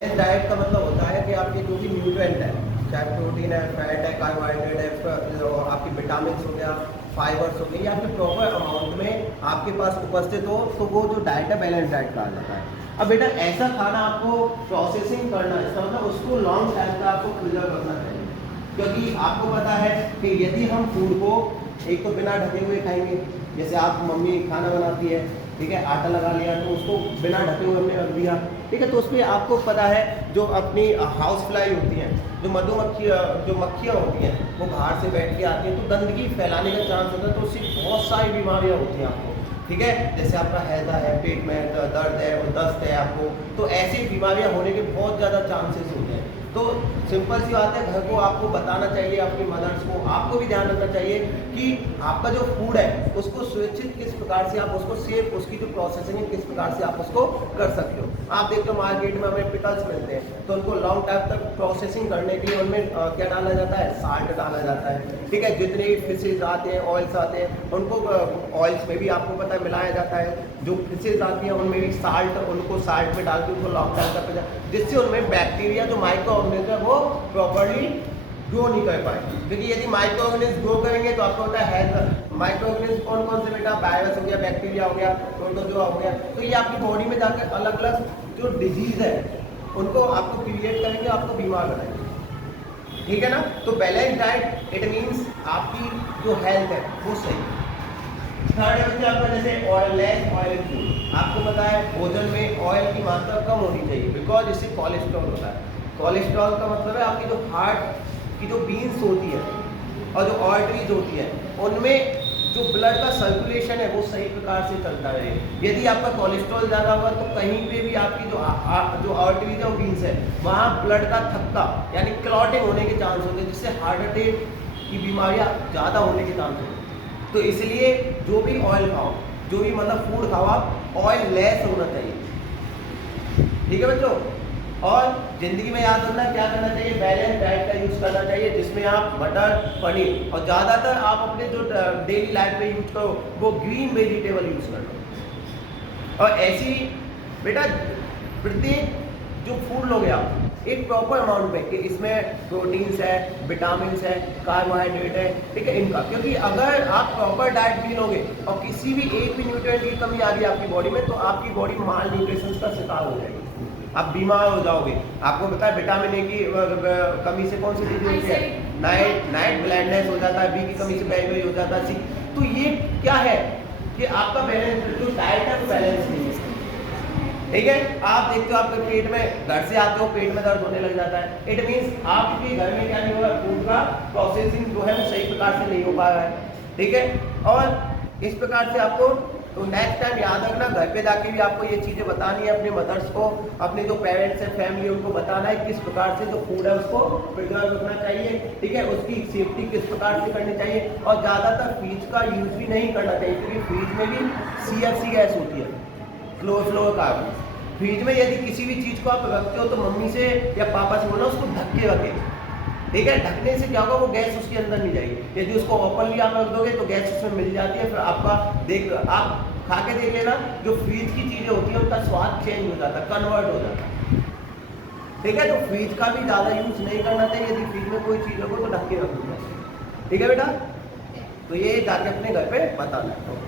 Diet का मतलब होता है कि आपके जो भी न्यूट्रिएंट है, चाहे प्रोटीन है, फैट है, कार्बोहाइड्रेट है, आपकी विटामिन हो गया, फाइबर्स हो गए, या फिर प्रॉपर अमाउंट में आपके पास उपस्थित हो, तो वो जो डाइट है बैलेंस डाइट कहा जाता है। अब बेटा ऐसा खाना आपको प्रोसेसिंग करना है, इसका मतलब उसको लॉन्ग टाइम तक आपको प्रिजर्व करना चाहिए, क्योंकि आपको पता है कि यदि हम फूड को एक तो बिना ढके हुए खाएंगे, जैसे आप मम्मी खाना बनाती है, ठीक है, आटा लगा लिया तो उसको बिना ढके हुए हमने रख दिया, ठीक है, तो उसमें आपको पता है जो अपनी हाउस फ्लाई होती हैं, जो मधुमक्खी, जो मक्खियाँ होती हैं, वो बाहर से बैठ के आती हैं, तो गंदगी फैलाने का चांस होता है, तो उससे बहुत सारी बीमारियाँ होती हैं आपको, ठीक है, जैसे आपका हैजा है, पेट में दर्द है, दस्त है आपको, तो ऐसी बीमारियाँ होने के बहुत ज़्यादा चांसेस होते हैं। तो सिंपल सी बात है, घर को आपको बताना चाहिए, अपनी मदर्स को आपको भी ध्यान रखना चाहिए कि आपका जो फूड है उसको सुरक्षित किस प्रकार से आप उसको सेफ, उसकी जो प्रोसेसिंग है किस प्रकार से आप उसको कर सकते हो। आप देखते हो मार्केट में हमें पिकल्स मिलते हैं, तो उनको लॉन्ग टाइम तक प्रोसेसिंग करने के लिए उनमें क्या डाला जाता है, साल्ट डाला जाता है, ठीक है, जितने भी फिशेज आते हैं, ऑयल्स आते हैं, उनको ऑयल्स में भी आपको पता है मिलाया जाता है, जो फिशेज आती हैं उनमें भी साल्ट, उनको साल्ट में डाल के उनको लॉन्ग टाइम तक, जिससे उनमें बैक्टीरिया जो माइक्रो ऑर्गेनिज्म वो प्रॉपर्ली ग्रो नहीं कर पाए, क्योंकि यदि माइक्रो ऑर्गेनिज्म ग्रो करेंगे तो आपको होता है माइक्रो ऑर्गेनिज्म कौन कौन से बेटा, वायरस हो गया, बैक्टीरिया हो गया, प्रोटोजोआ हो गया, तो ये आपकी बॉडी में जाकर अलग अलग जो डिजीज है उनको आपको क्रिएट करेंगे, आपको बीमार बनाएंगे, ठीक है ना। तो बैलेंस डाइट इट मीन्स आपकी जो हेल्थ है वो सही। थर्ड है आपका जैसे लेस ऑयल फूड, आपको पता है भोजन में ऑयल की मात्रा कम होनी चाहिए, बिकॉज इससे कोलेस्ट्रॉल होता है। कोलेस्ट्रॉल का मतलब है आपकी जो हार्ट की जो बीन्स होती है और जो आर्टरीज होती है उनमें जो ब्लड का सर्कुलेशन है वो सही प्रकार से चलता रहे। यदि आपका कोलेस्ट्रॉल ज़्यादा होगा तो कहीं पे भी आपकी जो आर्टरीज है बीन्स है वहाँ ब्लड का थक्का यानी क्लॉटिंग होने के चांस होते हैं, जिससे हार्ट अटैक की बीमारियाँ ज़्यादा होने के चांस होते हैं। तो इसलिए जो भी ऑयल खाओ, जो भी मतलब फूड खाओ, आप ऑयल लेस होना चाहिए, ठीक है बच्चों। और जिंदगी में याद रखना क्या करना चाहिए, बैलेंस डाइट का यूज करना चाहिए, जिसमें आप मटर, पनीर और ज़्यादातर आप अपने जो डेली लाइफ में यूज करो वो ग्रीन वेजिटेबल यूज करो। और ऐसी बेटा प्रत्येक जो फूड लोगे आप एक प्रॉपर अमाउंट में, कि इसमें प्रोटीन्स है, विटामिन है, कार्बोहाइड्रेट है, ठीक है, इनका, क्योंकि अगर आप प्रॉपर डाइट भी लोगे और किसी भी एक भी न्यूट्रिएंट की कमी आ गई आपकी बॉडी में, तो आपकी बॉडी माल न्यूट्रिशन का शिकार हो जाएगी, आप बीमार हो जाओगे। आपको पता है विटामिन ए की कमी से कौन सी चीज़ होती है, नाइट ब्लाइंडनेस हो जाता है, बी की कमी से बैगरी हो जाता है, सी। तो ये क्या है कि आपका बैलेंस जो डाइट है वो बैलेंस नहीं है, ठीक है। आप देखते हो आपके पेट में, घर से आते हो पेट में दर्द होने लग जाता है, इट मीन्स आपके घर में क्या नहीं हुआ, फूड का प्रोसेसिंग जो है वो सही प्रकार से नहीं हो पा रहा है, ठीक है। और इस प्रकार से आपको तो नेक्स्ट टाइम याद रखना, घर पे जाके भी आपको ये चीज़ें बतानी है, अपने मदर्स को, अपने जो पेरेंट्स हैं, फैमिली, उनको बताना है किस प्रकार से जो फूड है उसको प्रिजर्व रखना चाहिए, ठीक है, उसकी सेफ्टी किस प्रकार से करनी चाहिए, और ज़्यादातर फ्रिज का यूज़ भी नहीं करना चाहिए, क्योंकि फ्रिज में भी CFC गैस होती है, फ्लोरोकार्बन। फ्रिज में यदि किसी भी चीज़ को आप रखते हो तो मम्मी से या पापा से बोलना उसको ढक के रखें, ठीक है, ढकने से क्या होगा, वो गैस उसके अंदर नहीं जाएगी। यदि उसको ओपनली आप रख दोगे तो गैस उसमें मिल जाती है, फिर आपका आप खा के देख लेना, जो फ्रिज की चीज़ें होती है उनका स्वाद चेंज हो जाता है, कन्वर्ट हो जाता है, ठीक है। तो फ्रिज का भी ज़्यादा यूज़ नहीं करना चाहिए, यदि फ्रिज में कोई चीज़ रखो तो ढक के रख दो, ठीक है बेटा। तो ये जाके अपने घर पे बताना है।